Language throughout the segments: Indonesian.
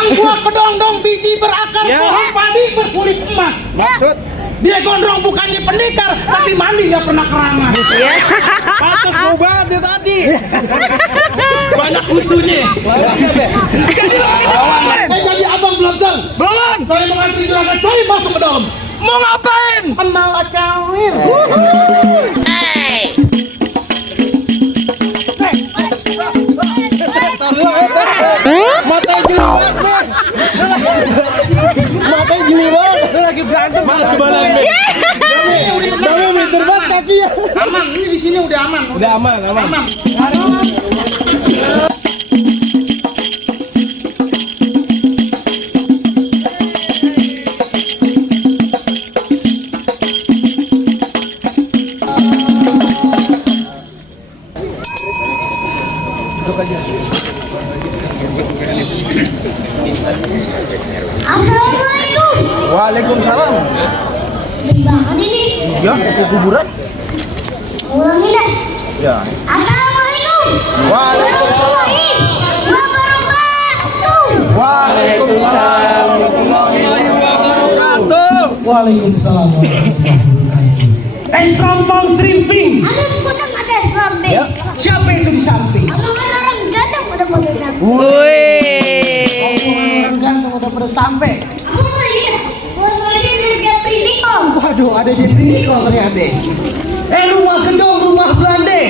Bang gua kedong-dong biji berakar pohon padi berkulit emas. Maksud? Dia gondrong bukannya pendekar, tapi mandi gak pernah kerangan. Pantas mau banget dia tadi. Banyak kutunya. Jadi abang belum tahu. Belum. Saya mengantar juragan saya masuk ke dalam. Mau ngapain? Mau kawin. Matanya jeliwat, Ben. Matanya jeliwat. Lagi berantem. Malah kebalan, Ben. Dami meter banget kakinya. Aman, ini di sini udah aman. Udah aman. Aman. Assalamualaikum. Waalaikumsalam. Gede banget ini. Ya, ke kuburan. Ulangin deh. Ya. Assalamualaikum. Waalaikumsalam. Wabarakatuh. Waalaikumsalam. Waalaikumsalam. Sampang serimping. Ada sekutang ada samping. Ya. Siapa itu di samping? Abang orang ganteng udah pada samping. Orang ganteng udah pada sampai. Abang lagi. Abang lagi kerja printikong. Waduh, ada di Pringko ternyata. Rumah gedung, rumah Belanda.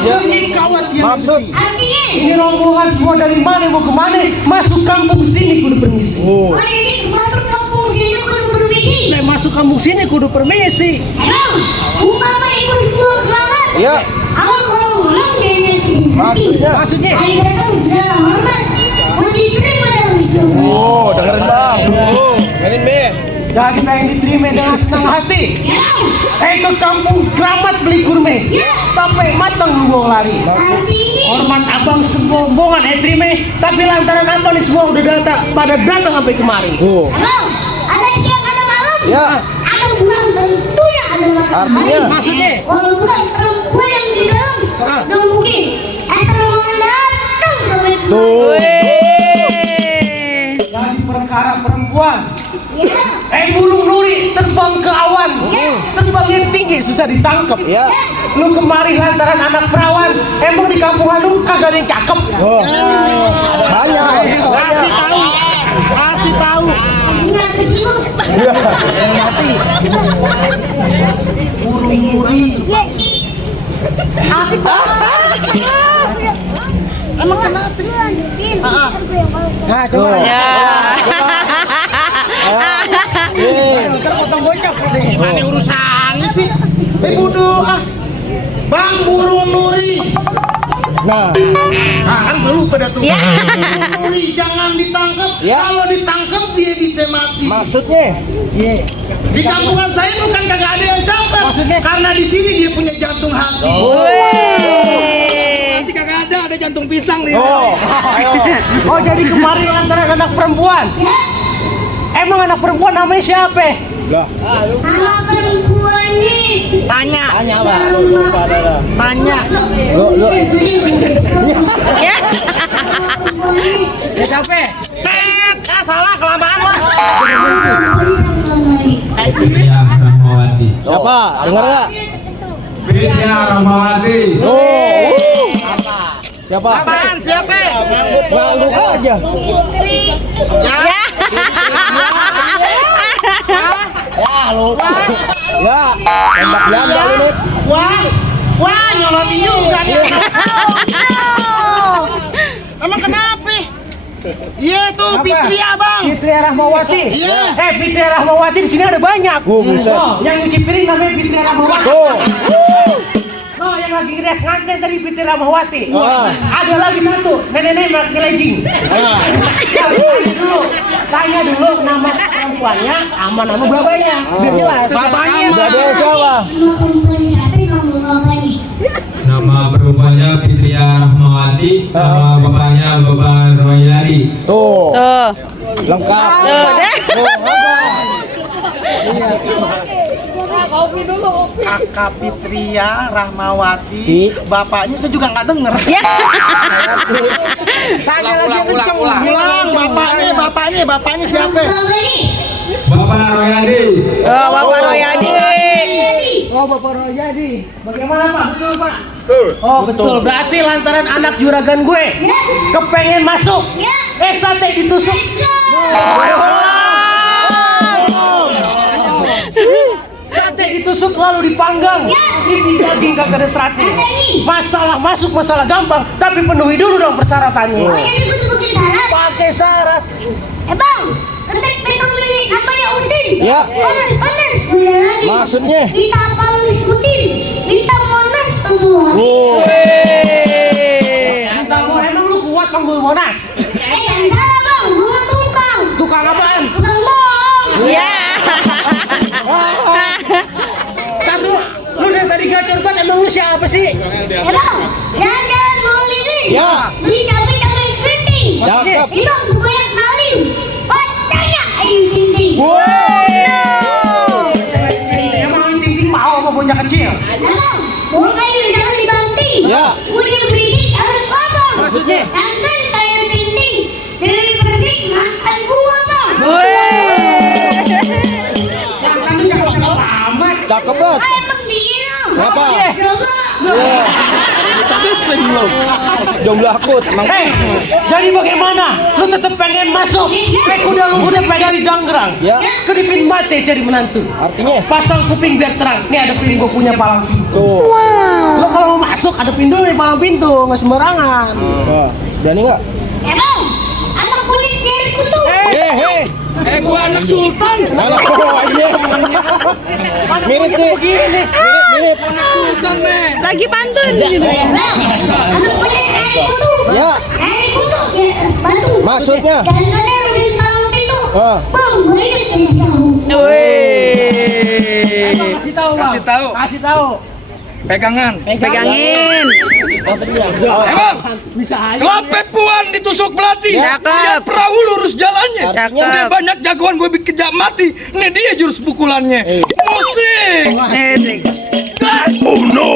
Ya. Ini kawat yang Maksud? bersih. Artinya. Ini rombongan semua dari mana mau kemana? Masuk kampung sini kudu permisi. Oh. Oh ini masuk kampung sini kudu permisi. Masuk kampung sini kudu permisi. Abang, umpama ikut sepuluh keramat. Ya. Abang kalau ulang dia Maksudnya? Maksudnya? Ayo datang segala hormat. Mau diterima dalam Islam. Oh, dengerin Bang. Oh, dengerin, Ben. Jadi pengen diterima dengan senang hati. Ya. Ke kampung keramat beli gurme. Sampai matang lu lari. Artinya. Hormat abang serombongan terima. Tapi lantaran apa nih semua udah pada datang sampai kemari. Oh. Abang, ada siang ada malam. Ya. Ada bulan tentunya ada matahari. Artinya? Maksudnya? Walaupun perempuan yang di dalam, nggak mungkin. Mau datang sampai kemari. Tuh. Jadi perkara perempuan. Ya. Burung nuri terbang ke awan. Terbangnya tinggi susah ditangkap. Ya. Lu kemari lantaran anak perawan. Emang di kampung lu kagak ada yang cakep. Oh. Banyak. Kasih tahu. Kasih tahu. Ingat ke sini. Mati. Burung nuri. Emang kenapa lu lanjutin? Nah, coba. Ya. Ntar potong bocah. Mana urusannya sih? Bodoh ah. Bang burung nuri. Nah, Kan lu pada tuh. Ya. Burung nuri jangan ditangkap. Ya. Kalau ditangkap dia bisa mati. maksudnya? Iya. Di kampungan saya bukan kagak ada yang cakep. Maksudnya? Karena di sini dia punya jantung hati. Nanti kagak ada jantung pisang nih. Oh, ayo. Oh jadi kemarin antara anak perempuan. Emang anak perempuan namanya siapa? Lah, Anak perempuan nih. Tanya. tanya Bang. Lupa dah. Tanya. Lo. Ya siapa? Salah kelamaan lah. Fitria Rahmawati. Siapa? Dengar enggak? Fitria Rahmawati. Oh. Siapa? Apaan? Siapa? Ngangguk aja. Ya. Ya, lupa. Ya, tembak janda lu, Nip. Wah, nyolotin juga nih. Emang kenapa? Iya tuh Fitria bang. Fitria Rahmawati. Iya. Fitria Rahmawati di sini ada banyak. Oh, buset. Yang nyuci piring namanya Fitria Rahmawati. Oh. Oh, yang lagi ngerias nganten tadi Fitria Rahmawati. Ah. Ada lagi satu, nenek-nenek pakai legging. Tanya dulu nama perempuannya, sama nama babanya. Biar jelas. Babanya siapa? Nama perempuan siapa? Nama bapaknya. Nama perempuannya Fitria Rahmawati. Nama bapaknya Bapak Royali. Tuh. Lengkap. Oh, apa? Kakak Fitria Rahmawati, bapaknya saya juga nggak denger. Tanya lagi kenceng. Ulang, bapaknya bapaknya siapa? Bapak Royadi. Oh, Bapak Royadi. Oh, Bapak Royadi. Bagaimana Pak? Betul Pak? Oh betul. Berarti lantaran anak juragan gue kepengen masuk. Sate ditusuk. Sate ditusuk lalu dipanggang. Isi daging kagak ada sate. Masalah masuk masalah gampang, tapi penuhi dulu dong persyaratannya. Oh, jadi gue tuh pakai syarat. Pakai syarat. Bang, ketek petang milik apa ya Udin? Ya. Panas. Beda lagi. Maksudnya? Kita paling Udin. Kita monas semua. Oh. Entah mau emang lu kuat panggul Monas. Jangan bang, gue tukang. Tukang apaan? Tukang bohong. Ya. Tadu, lu dari tadi gacor banget emang lu siapa sih? Bang, jangan mau ini. Ya. Beli cabai keriting. Cakep. Bang, supaya kenalin. Pacanya ayu tinggi. Emang lu tinggi mau sama bocah kecil? Bang, buang air jangan dibanting. Ya. Udah berisik harus potong. Maksudnya? Kangen kayak dinding. Dari bersih makan gua bang. Yang kamu cakep amat. Cakep banget. Emang dia. Apa? Coba. Jomblo akut. Jadi bagaimana? Lu tetap pengen masuk? Kayak kuda lu udah pengen di Danggerang. Ya. Kedipin mati cari menantu. Artinya? Pasang kuping biar terang. Nih ada pin gue punya palang pintu. Tuh. Lu kalau mau masuk ada pin dulu nih palang pintu, nggak sembarangan. Wah, Dani nggak? Emang. Anak kulit biar kutu. Gua anak sultan. Anak aja. Mirip sih. Mirip. Sultan, men. Lagi pantun. Bang. Anak kulit air kutu. Ya. Air kutu di atas batu. Maksudnya? Kadang-kadang udah palang pintu. Ah. Bang, gue ini jadi tahu. Kasih tahu, Bang. Kasih tahu. Kasih tahu. Pegangan. Pegangin. Emang. Bisa aja. Kelape puan ditusuk belati. Cakep. Lihat perahu lurus jalannya. Cakep. Udah banyak jagoan gue bikin jak mati. Nih dia jurus pukulannya. Musik. Gas. Oh no.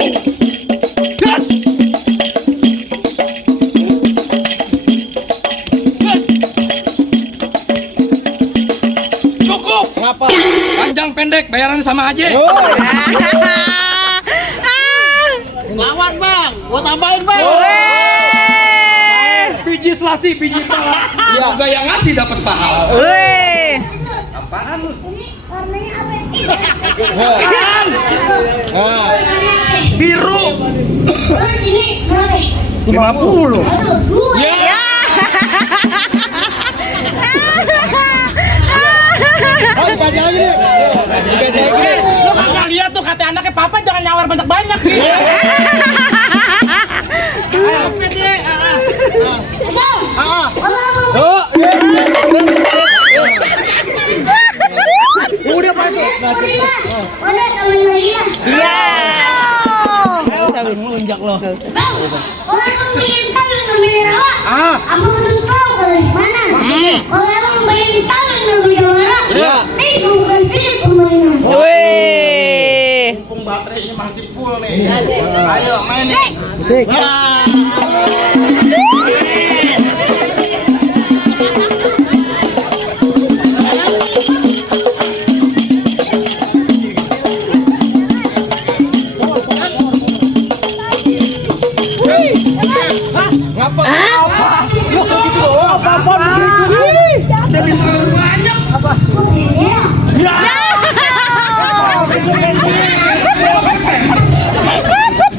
Gas. Gas. Cukup. Ngapa? Panjang pendek bayarannya sama aja. Lawan bang. Gua tambahin bang. Biji selasi, biji pala. Iya. Juga yang ngasih dapat pahala. Wih. Apaan lu? Ini warnanya apa? Kan? Nah. Biru. Terus ini berapa? 50. Aduh, dua. Ya. Oh, dikasih lagi nih. Dikasih lagi. Lu kagak lihat tuh kata anaknya papa jangan nyawar banyak-banyak. Bang, Ah. kalau mau Oh. Udah Pak. sekali lah. Boleh kawin lagi lah. Melunjak lo. Bang, kalau emang pengen kawin sama Rawa, Ah. apa udah tahu kalau di mana? Kalau emang pengen kawin sama Jawara, Ya. nih gue kasih permainan. Wih. Mumpung baterainya masih full nih. Ayo main nih. Musik. Ngapa? Apa-apa begitu ini. Dari seluruh banyak. Ya,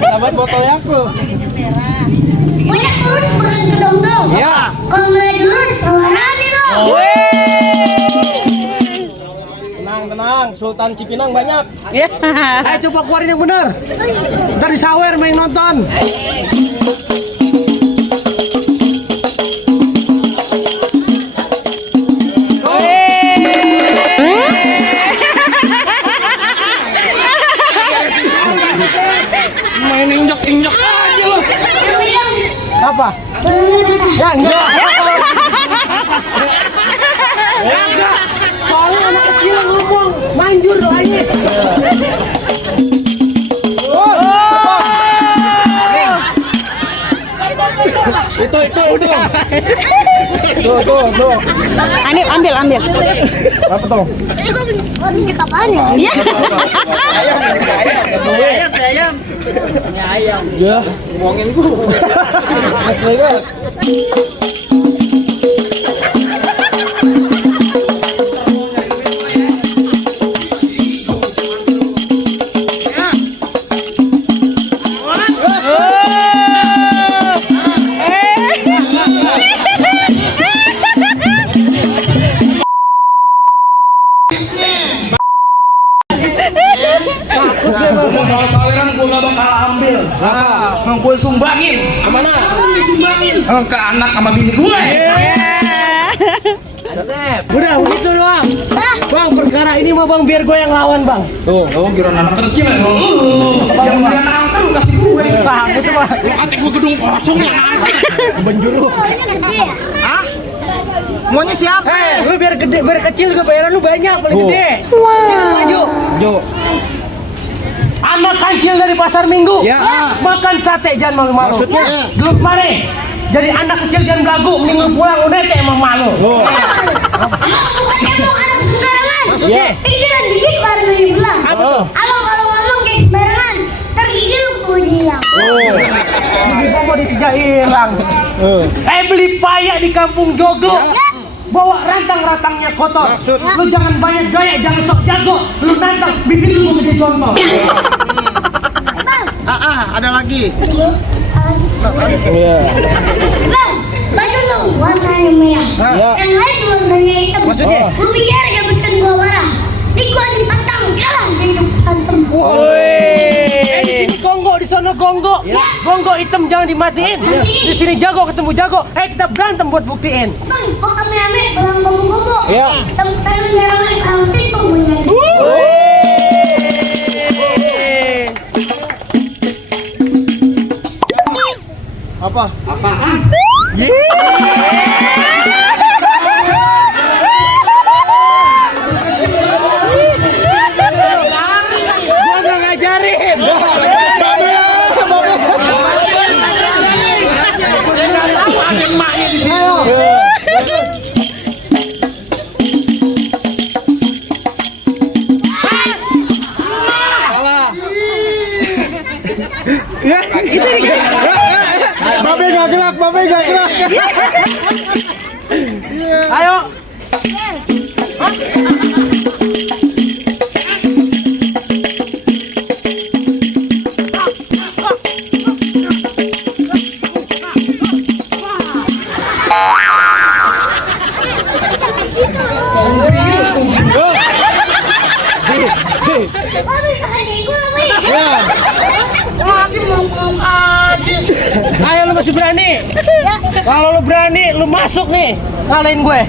Sahabat botolnya aku. punya terus bukan kedong-dong. Ya. Kalau mulai jurus, sawarani lo. Tenang. Sultan Cipinang banyak. Ya. Ayo coba keluarin yang benar. Ntar disawer main nonton. Main injak-injak aja lo. Apa? Ya enggak. Ya enggak. Soalnya anak kecil ngomong manjur doanya. Itu. Tuh. Ani ambil. Apa tuh? Kita apaan ya? Iya. Ya, ngomongin gua. Asli kan? Kalau saweran gue gak bakal ambil. Gue sumbangin. Mana? Ke anak sama bini gue. Udah begitu doang. Bang, perkara ini mah bang biar gue yang lawan bang. Tuh. Oh, kira anak kecil ya. Yang dia angkat lu kasih gue. Paham itu mah. Hati gue gedung kosong yang angkat. Benjuru. Hah? Maunya siapa? Lu biar gede, biar kecil juga bayaran lu banyak paling Tuh. gede. Maju. Jo. Anak kancil dari pasar minggu. Ya. Makan sate jangan malu-malu. Maksudnya? Dulu kemarin. Jadi anak kecil jangan belagu, minggu pulang udah teh emang malu. Tuh. Bukannya emang anak sembarangan. Maksudnya? Pikiran dikit baru dibilang. Apa? Abang kalau ngomong kayak sembarangan, ntar gigi lu gue hilang. Beli pomo di tiga hilang. Beli payak di kampung Joglo. Bawa rantang-rantangnya kotor. Maksud? Lu jangan banyak gaya, jangan sok jago. Lu nantang, bibir lu mau jadi contoh. Ada lagi. Iya. Bang, baju lu warnanya merah. Ya. Yang lain warnanya hitam. Maksudnya? Lu pikir gabetan gua marah. Ini gua dipantang kalah dari hantem. Di sini gonggo, di sana gonggo. Gonggo hitam jangan dimatiin. Di sini jago ketemu jago. Kita berantem buat buktiin. Bang, kok kami pulang gogo-gogo. Iya. Tangan merah orang pintu punya. Apa? Apaan? Gua nggak ngajarin. Ada emaknya di sini. Ya, Babe gak gerak. Ayo. Ayo lu masih berani? Kalau lu berani, lu masuk nih. Kalahin gue.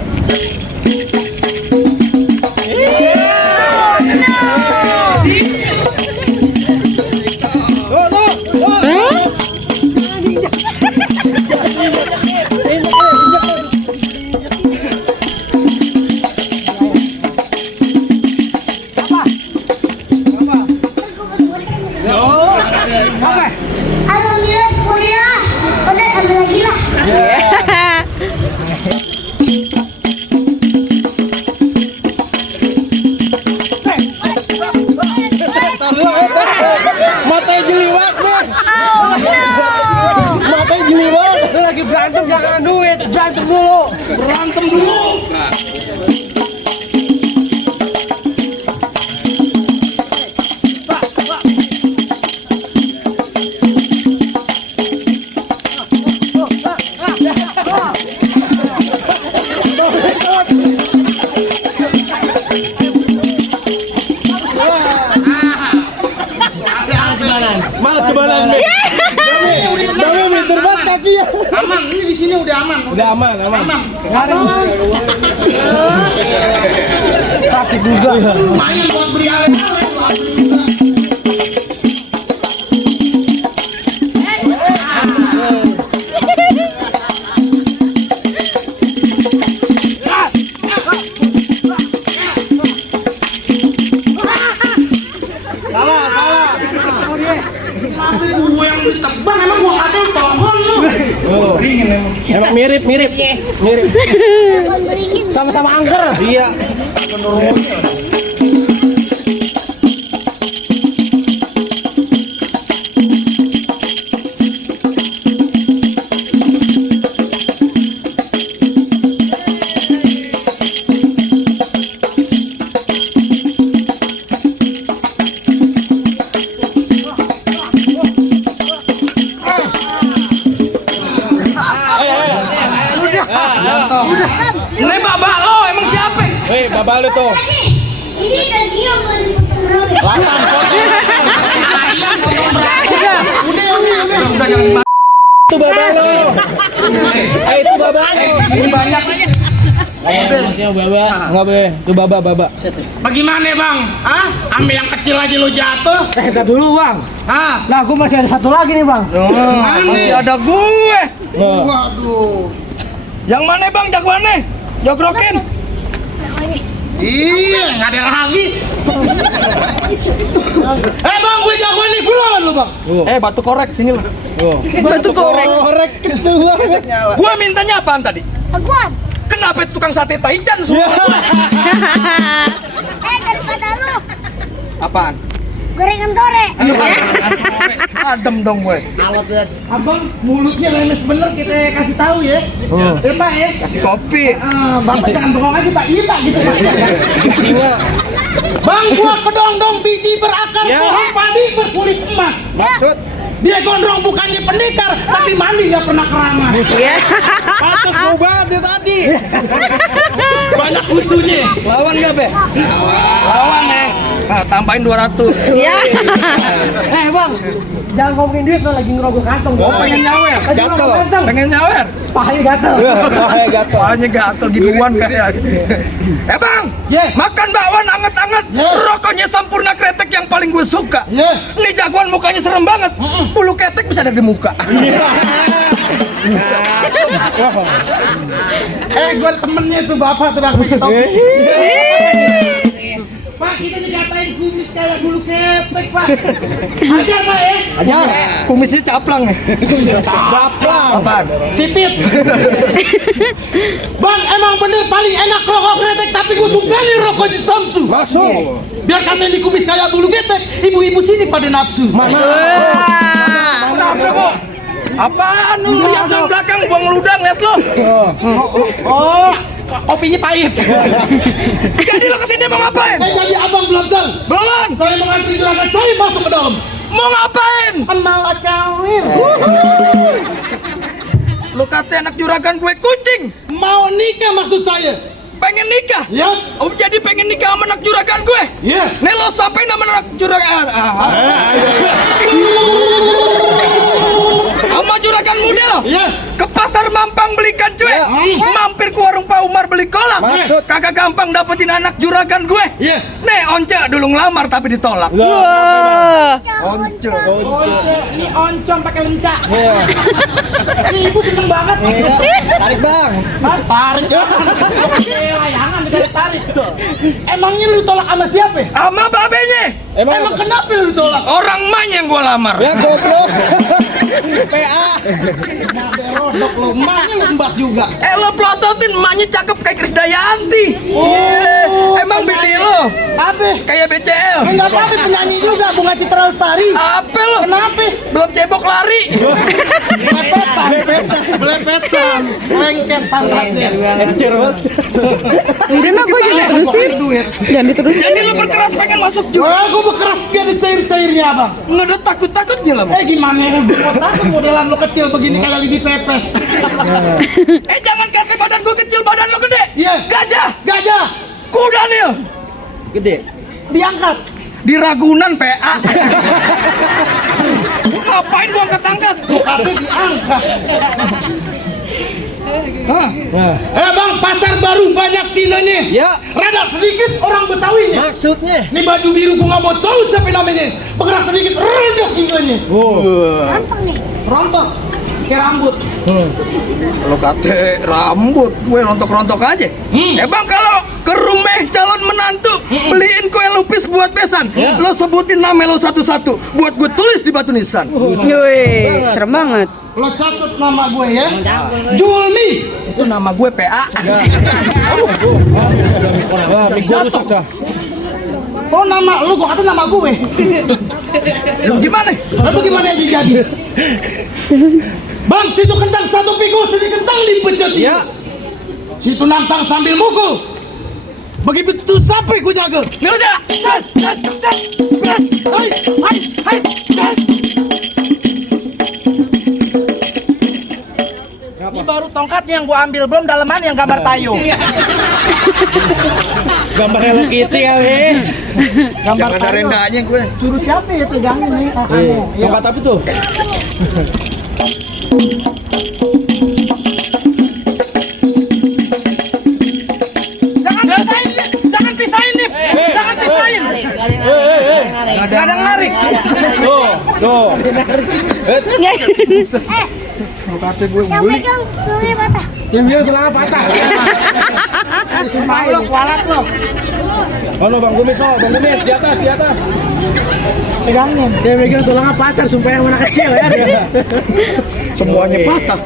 Alhamdulillah semuanya. Udah ambil lagi lah. Matanya jeliwak, Ben. Matanya jeliwak. Lu lagi berantem jangan duit, berantem dulu. Berantem dulu. Malah cebalan, Ben. Babe pinter banget kakinya. Aman, ini di sini udah aman. Udah aman. Sakit juga. Lumayan buat beli alat. Salah. Gue yang ditebang emang gue kata pohon lu. Ringin emang. Emang mirip. Sama-sama angker. Iya. Ini babak lo emang siapa? Hei, babak lu tuh. Ini tadi yang mau dipotong rambut. Udah jangan Itu babak lu. Itu babak. ini banyak. Maksudnya babak. Enggak boleh. Itu babak. Bagaimana bang? Hah? Ambil yang kecil aja lo jatuh. Kita dulu, Bang. Hah? Nah, gue masih ada satu lagi nih, Bang. Masih ada gue. Waduh. Yang mana bang? Jagoannya? Jogrokin. Iya, nggak ada lagi. Bang, gue jagoan nih keluar lu bang. Batu korek sini lo. Batu korek. Korek kecil banget. Gue mintanya apaan tadi? Akuan. Kenapa tukang sate taichan semua? Daripada lu Apaan? gorengan tore. Adem dong gue. Abang mulutnya lemes bener kita kasih tahu ya. Pak ya. Kasih kopi. Bapak jangan bengong aja Pak. Iya Pak gitu Pak. Bang buat pedong-dong biji berakar pohon padi berkulit emas. Maksud? Dia gondrong bukannya pendekar tapi mandi nggak pernah keramas. Pantes mau banget dia tadi. Banyak butuhnya. Lawan gak be? Lawan ya. Nah, tambahin 200. Ya. Bang, jangan ngomongin duit lo lagi ngerogoh kantong. Oh, pengen nyawer. Lagi ngerogoh kantong. Pengen nyawer. Pahanya gatel. Pahanya gatel gituan kayak. Bang, makan bakwan anget-anget. Rokoknya Sampurna Kretek yang paling gue suka. Ini jagoan mukanya serem banget. Bulu ketek bisa ada di muka. Gue temennya tuh bapak tuh bang. Pak kita dikatain kumis kayak bulu ketek Pak. Ajar Pak ya. Ajar. Kumisnya caplang. Caplang. Apaan? Sipit. Bang emang bener paling enak rokok kretek tapi gue suka nih rokok di Samsu. Masuk. Biar katanya di kumis kayak bulu ketek, ibu-ibu sini pada nafsu. Kenapa kok? Apaan lu lihat dari belakang buang ludang lihat lo. Oh, kopinya pahit. Jadi lo kesini mau ngapain? Jadi abang belum tahu. Belum. Saya mengantri juragan saya masuk ke dalam. Mau ngapain? Malah kawin. Lu kata anak juragan gue kucing. Mau nikah maksud saya. Pengen nikah? Ya. Oh jadi pengen nikah sama anak juragan gue? Iya. Nih lo sampai nama anak juragan. Sama juragan muda lo? Iya. Ke pasar Mampang belikan cuek. Mampir ke warung Pak Umar beli kolak. Kagak gampang dapetin anak juragan gue. Iya. Nih once dulu ngelamar tapi ditolak. Wah. Once. Ini oncom pakai lencak. Ini ibu seneng banget. Tarik, Bang. Tarik. Layangan ditarik. Emangnya lu tolak sama siapa? Sama babenya. Emang kenapa lu tolak? Orang emaknya yang gua lamar. Ya goblok. PA. Rodok lu, emaknya lembat juga. Lo pelototin emaknya cakep kayak Krisdayanti. Emang bini lo Apa? kayak BCL. Enggak apa-apa penyanyi juga, Bunga Citra Lestari. Apa lo? Kenapa? Belum cebok lari. Belepetan, lengket pantatnya. Encer banget. Udah lah, gue jadi terusin. Jangan diterusin. Jadi lo berkeras pengen masuk juga. Wah, gue bekeras gak ada cair-cairnya abang. Nggak ada takut-takutnya lah. Gimana ya, gue takut modelan lo kecil begini kayak lagi dipepes. Jangan kata badan gua kecil, badan lo gede. Iya. Gajah. Kuda nih. Gede. Diangkat. Di Ragunan PA. Ngapain gua angkat-angkat? Tapi diangkat. Bang, pasar baru banyak Cinanya. Ya. Rada sedikit orang Betawinya. Maksudnya? Ini baju biru gua nggak mau tahu siapa namanya. Bergerak sedikit, redok iganya. Rantong nih. Rontok, kayak rambut. Lo kata rambut, gue rontok-rontok aja. Bang kalau ke rumah calon menantu beliin kue lupis buat besan. Lo sebutin nama lo satu-satu buat gue tulis di batu nisan. Wih, serem banget. Lo catat nama gue ya. Julmi. Itu nama gue PA. Jatuh. Oh nama lu, gua kata nama gue. Lu gimana? Lalu gimana jadi? Bang, situ kentang satu pikul, sini kentang dipencet. Ya. Situ nantang sambil mukul. Begitu sampai ku jaga. Ngerti? Hai, hai, hai. Ini baru tongkatnya yang gua ambil, belum daleman yang gambar tayo. Gambar Hello Kitty kali. Gambar Jangan ada rendahnya gue. Suruh siapa ya pegangin nih? Tongkat apa tuh? Jangan pisahin nih. Jangan pisahin. Gak ada ngarik. Tuh. Yang megang celana patah. Yang bilang celana patah. Sumpah lo, kualat lo. Halo Bang Gumis, di atas. Pegangin. Dia megang tulangnya patah, sumpah yang mana kecil ya dia. Semuanya patah.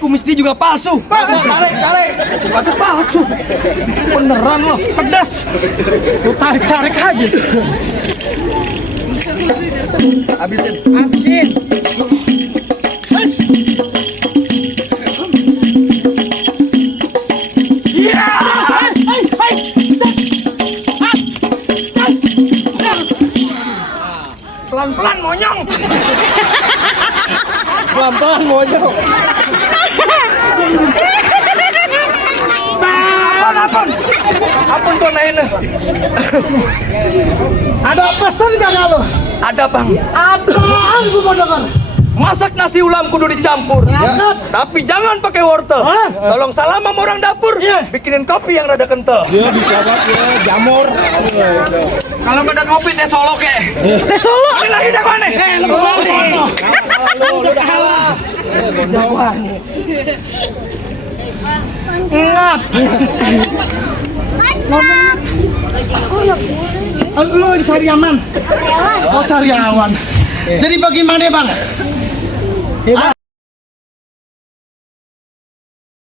Kumis dia juga palsu. Tarik. Kata palsu. Beneran loh, pedas. Lu tarik aja. Habisin. Pelan-pelan monyong. Pelan-pelan monyong. Ampun tuan Naina. Ada pesan gak lo? Ada bang. Apaan gua mau denger? Masak nasi ulam kudu dicampur. Ya. Tapi jangan pakai wortel. Tolong salam sama orang dapur. Bikinin kopi yang rada kental. Dia bisa banget ya, jamur. Kalau nggak ada kopi teh solo ke. Teh Solo. Ini lagi jagoan nih. Lu mau sono. Lu udah kalah. Jagoan. Ngap. Lu di Sariaman. Oh Sariawan. Jadi bagaimana bang?